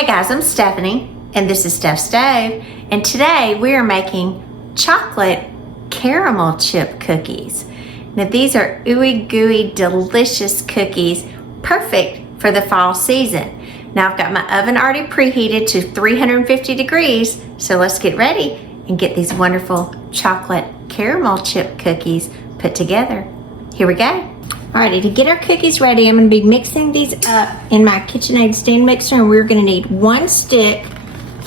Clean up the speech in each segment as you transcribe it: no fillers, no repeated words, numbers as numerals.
Hi guys, I'm Stephanie and this is Steph's Stove, and today we are making chocolate caramel chip cookies. Now these are ooey gooey delicious cookies, perfect for the fall season. Now I've got my oven already preheated to 350 degrees, so let's get ready and get these wonderful chocolate caramel chip cookies put together. Here we go. Alrighty, to get our cookies ready, I'm going to be mixing these up in my KitchenAid stand mixer, and we're going to need 1 stick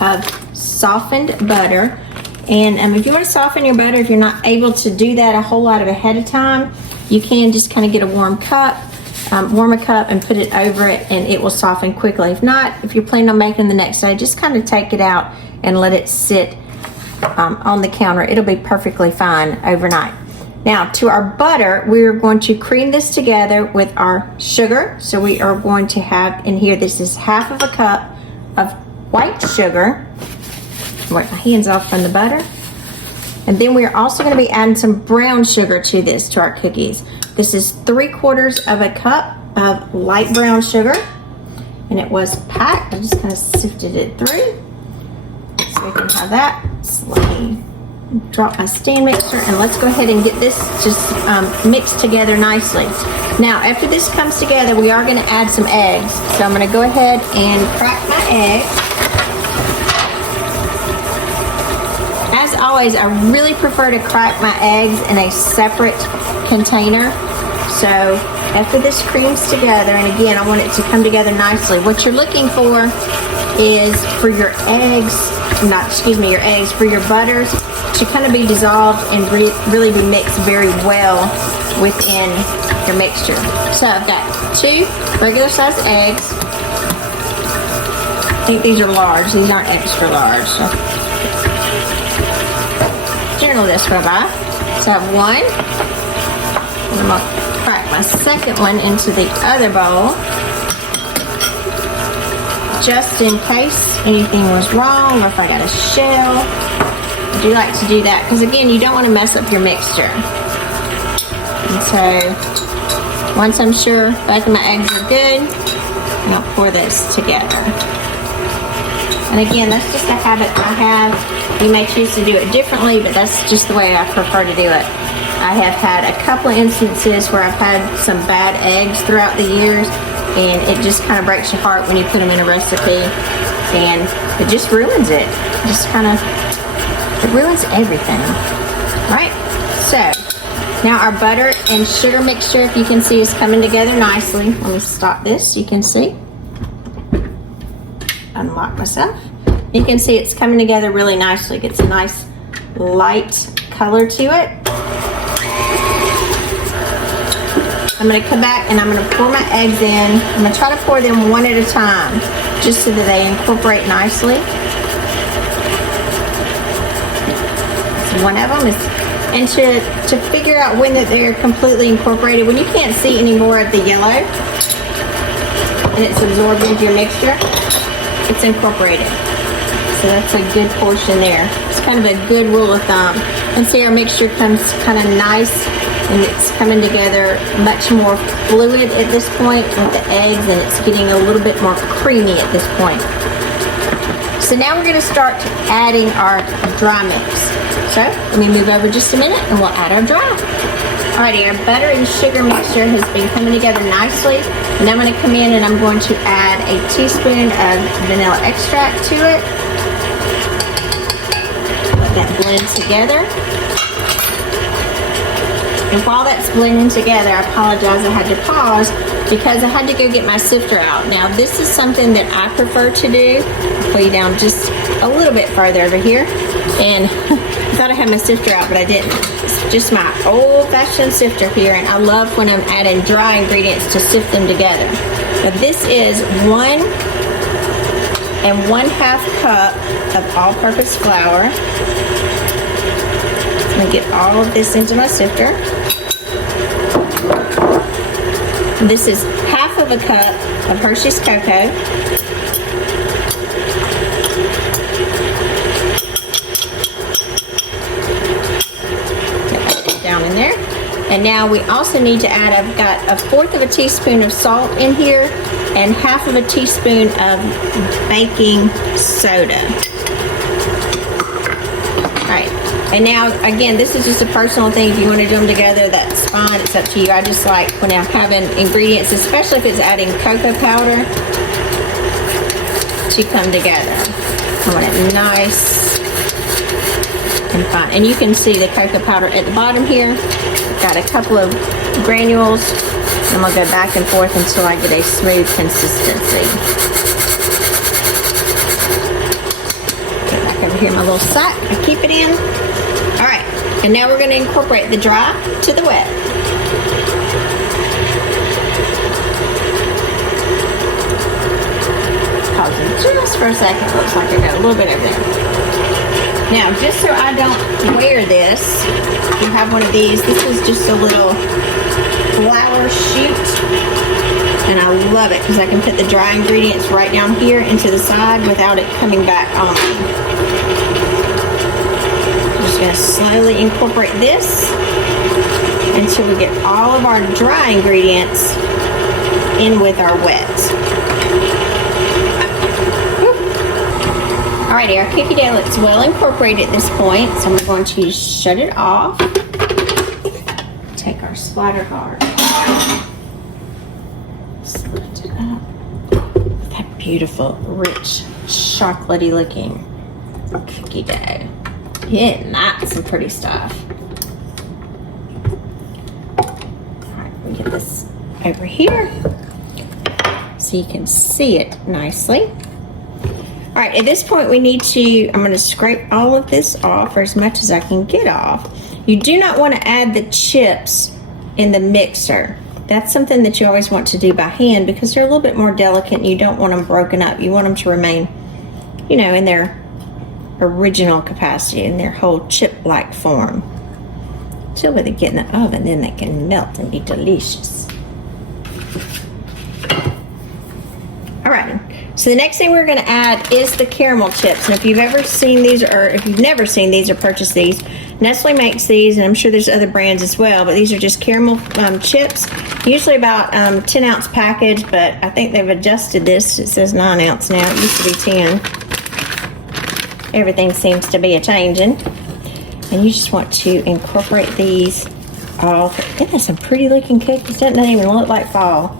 of softened butter. And if you want to soften your butter, if you're not able to do that a whole lot of ahead of time, you can just kind of get a warm cup, warm a cup and put it over it, and it will soften quickly. If not, if you're planning on making the next day, just kind of take it out and let it sit on the counter. It'll be perfectly fine overnight. Now to our butter, we're going to cream this together with our sugar. So we are going to have in here, this is half of a cup of white sugar. Wipe my hands off from the butter. And then we're also going to be adding some brown sugar to this, to our cookies. This is 3/4 of a cup of light brown sugar. And it was packed. I just kind of sifted it through. So we can have that. So let me drop my stand mixer and let's go ahead and get this just mixed together nicely. Now after this comes together, we are going to add some eggs. So I'm going to go ahead and crack my egg. As always, I really prefer to crack my eggs in a separate container. So after this creams together, and again I want it to come together nicely, what you're looking for is for your eggs, for your butters to kind of be dissolved and really be mixed very well within your mixture. So I've got 2 regular sized eggs. I think these are large, these aren't extra large. So generally that's what I buy. So I have 1, and I'm gonna crack my second one into the other bowl, just in case anything was wrong or if I got a shell. I do like to do that because again, you don't want to mess up your mixture. And so once I'm sure both of my eggs are good, I'll pour this together. And again, that's just a habit I have. You may choose to do it differently, but that's just the way I prefer to do it. I have had a couple of instances where I've had some bad eggs throughout the years, and it just kind of breaks your heart when you put them in a recipe and it just ruins it. It ruins everything. Right? So now our butter and sugar mixture, if you can see, is coming together nicely. Let me stop this, you can see. Unlock myself. You can see it's coming together really nicely. It gets a nice light color to it. I'm going to come back and I'm going to pour my eggs in. I'm going to try to pour them one at a time, just so that they incorporate nicely. So one of them is, and to figure out when that they're completely incorporated, when you can't see any more of the yellow and it's absorbed into your mixture, it's incorporated. So that's a good portion there. It's kind of a good rule of thumb. And see, our mixture comes kind of nice and it's coming together much more fluid at this point with the eggs, and it's getting a little bit more creamy at this point. So now we're going to start adding our dry mix. So let me move over just a minute and we'll add our dry. Alrighty, our butter and sugar mixture has been coming together nicely. And I'm going to come in and I'm going to add a teaspoon of vanilla extract to it. Let that blend together. And while that's blending together, I apologize, I had to pause because I had to go get my sifter out. Now this is something that I prefer to do. I'll pull you down just a little bit farther over here. And I thought I had my sifter out, but I didn't. It's just my old-fashioned sifter here, and I love when I'm adding dry ingredients to sift them together. But this is 1 1/2 cup of all-purpose flour. I'm going to get all of this into my sifter. This is 1/2 a cup of Hershey's cocoa. Down in there. And now we also need to add, I've got 1/4 teaspoon of salt in here. and half of a teaspoon of baking soda. All right, and now again, this is just a personal thing. If you want to do them together, that's fine. It's up to you. I just like when I'm having ingredients, especially if it's adding cocoa powder, to come together. I want it nice and fine. And you can see the cocoa powder at the bottom here. Got a couple of granules. I'm gonna go back and forth until I get a smooth consistency. Get back over here in my little sack. I keep it in. All right, and now we're gonna incorporate the dry to the wet. Pause it just for a second. Looks like I got a little bit over there. Now, just so I don't wear this, you have one of these. This is just a little flower shoot, and I love it because I can put the dry ingredients right down here into the side without it coming back on. I'm just going to slowly incorporate this until we get all of our dry ingredients in with our wet. Alrighty, our cookie dough looks well incorporated at this point, so I'm going to shut it off. Take our splatter guard. Just lift it up. That beautiful, rich, chocolatey looking cookie dough. Isn't that some pretty stuff? Alright, we get this over here so you can see it nicely. All right, at this point we need to, I'm gonna scrape all of this off, or as much as I can get off. You do not want to add the chips in the mixer. That's something that you always want to do by hand because they're a little bit more delicate and you don't want them broken up. You want them to remain, you know, in their original capacity, in their whole chip-like form. Until when they get in the oven, then they can melt and be delicious. All right. So the next thing we're going to add is the caramel chips. And if you've ever seen these, or if you've never seen these or purchased these, Nestle makes these, and I'm sure there's other brands as well, but these are just caramel chips. Usually about 10-ounce package, but I think they've adjusted this. It says 9-ounce now. It used to be 10. Everything seems to be a-changing. And you just want to incorporate these all. Isn't that some pretty looking cookies? Doesn't that even look like fall?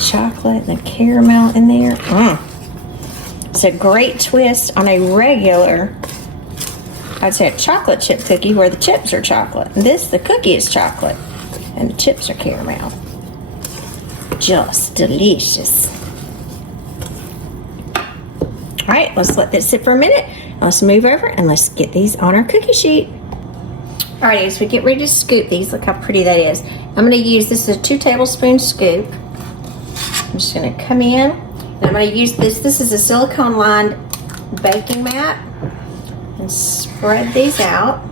Chocolate and the caramel in there. It's a great twist on a regular, I'd say a chocolate chip cookie where the chips are chocolate. This, the cookie is chocolate and the chips are caramel. Just delicious. All right, let's let this sit for a minute. Let's move over and let's get these on our cookie sheet. All right, as we get ready to scoop these, look how pretty that is. I'm going to use, this is a 2 tablespoon scoop. I'm just going to come in and I'm going to use this. This is a silicone lined baking mat, and spread these out.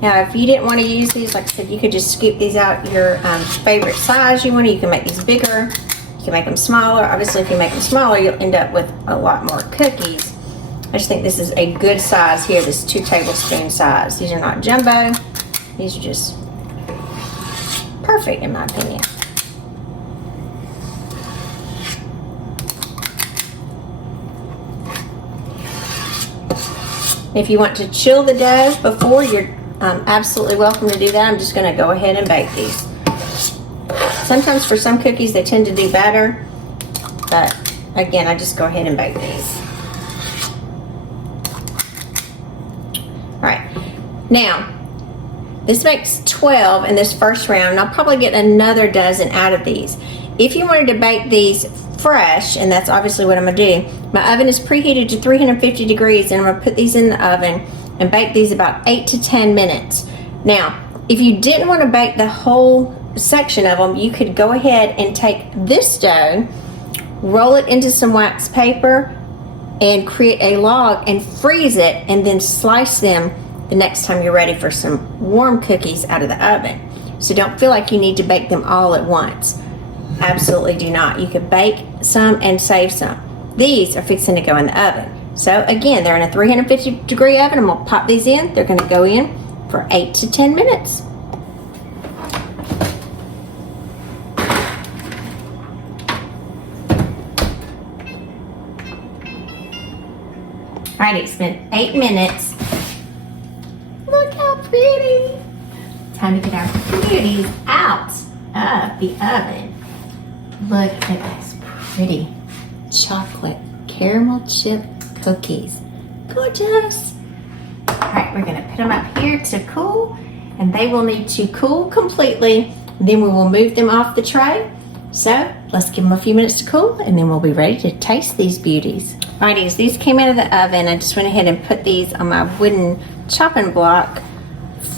Now, if you didn't want to use these, like I said, you could just scoop these out your favorite size you want. You can make these bigger. You can make them smaller. Obviously, if you make them smaller, you'll end up with a lot more cookies. I just think this is a good size here, this 2 tablespoon size. These are not jumbo. These are just perfect in my opinion. If you want to chill the dough before, you're absolutely welcome to do that. I'm just going to go ahead and bake these. Sometimes for some cookies they tend to do better, but again, I just go ahead and bake these. All right, now this makes 12 in this first round, and I'll probably get another dozen out of these. If you wanted to bake these fresh, and that's obviously what I'm gonna do, my oven is preheated to 350 degrees, and I'm gonna put these in the oven and bake these about 8 to 10 minutes. Now, if you didn't want to bake the whole section of them, you could go ahead and take this dough, roll it into some wax paper, and create a log and freeze it, and then slice them the next time you're ready for some warm cookies out of the oven. So don't feel like you need to bake them all at once. Absolutely do not. You could bake some and save some. These are fixing to go in the oven. So again, they're in a 350 degree oven. I'm gonna pop these in. They're gonna go in for 8 to 10 minutes. All right, it's been 8 minutes. Look how pretty. Time to get our beauties out of the oven. Look at this pretty chocolate caramel chip cookies. Gorgeous. All right, we're gonna put them up here to cool, and they will need to cool completely. Then we will move them off the tray. So let's give them a few minutes to cool, and then we'll be ready to taste these beauties. Alrighty, these came out of the oven. I just went ahead and put these on my wooden chopping block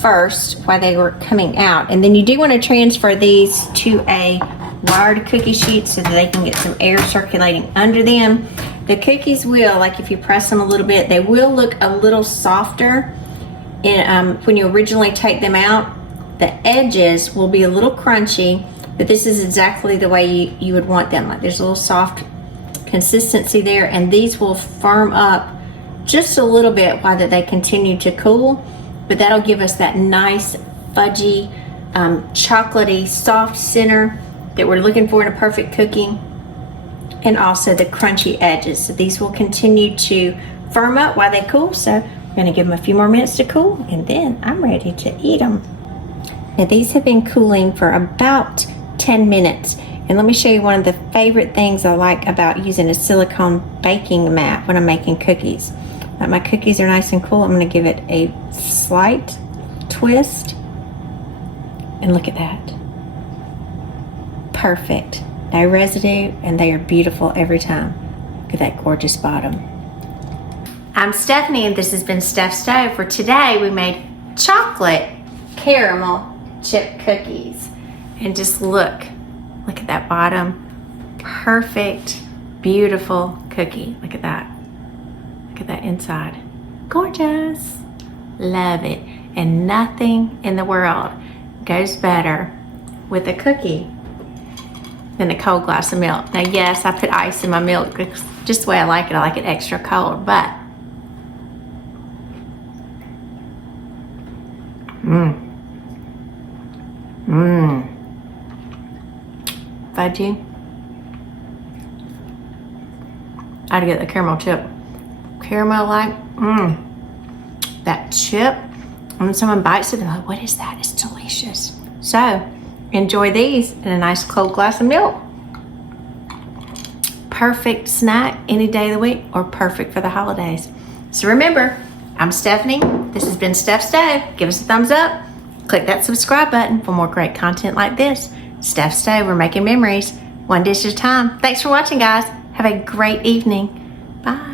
first while they were coming out. And then you do want to transfer these to a wired cookie sheet so that they can get some air circulating under them. The cookies will, like if you press them a little bit, they will look a little softer. And when you originally take them out, the edges will be a little crunchy, but this is exactly the way you would want them. Like there's a little soft consistency there, and these will firm up just a little bit while they continue to cool, but that'll give us that nice fudgy, chocolatey, soft center that we're looking for in a perfect cookie, and also the crunchy edges. So these will continue to firm up while they cool. So we're gonna give them a few more minutes to cool, and then I'm ready to eat them. Now these have been cooling for about 10 minutes. And let me show you one of the favorite things I like about using a silicone baking mat when I'm making cookies. My cookies are nice and cool. I'm gonna give it a slight twist. And look at that. Perfect. No residue, and they are beautiful every time. Look at that gorgeous bottom. I'm Stephanie, and this has been Steph Stove. For today, we made chocolate caramel chip cookies. And just look at that bottom. Perfect, beautiful cookie. Look at that. Look at that inside. Gorgeous. Love it. And nothing in the world goes better with a cookie than a cold glass of milk. Now, yes, I put ice in my milk. It's just the way I like it. I like it extra cold, but fudgy. I'd get the caramel chip. Caramel like, that chip. And when someone bites it, they're like, what is that? It's delicious. So, enjoy these in a nice cold glass of milk. Perfect snack any day of the week, or perfect for the holidays. So remember, I'm Stephanie. This has been Steph Stove. Give us a thumbs up. Click that subscribe button for more great content like this. Steph Stove, we're making memories one dish at a time. Thanks for watching, guys. Have a great evening. Bye.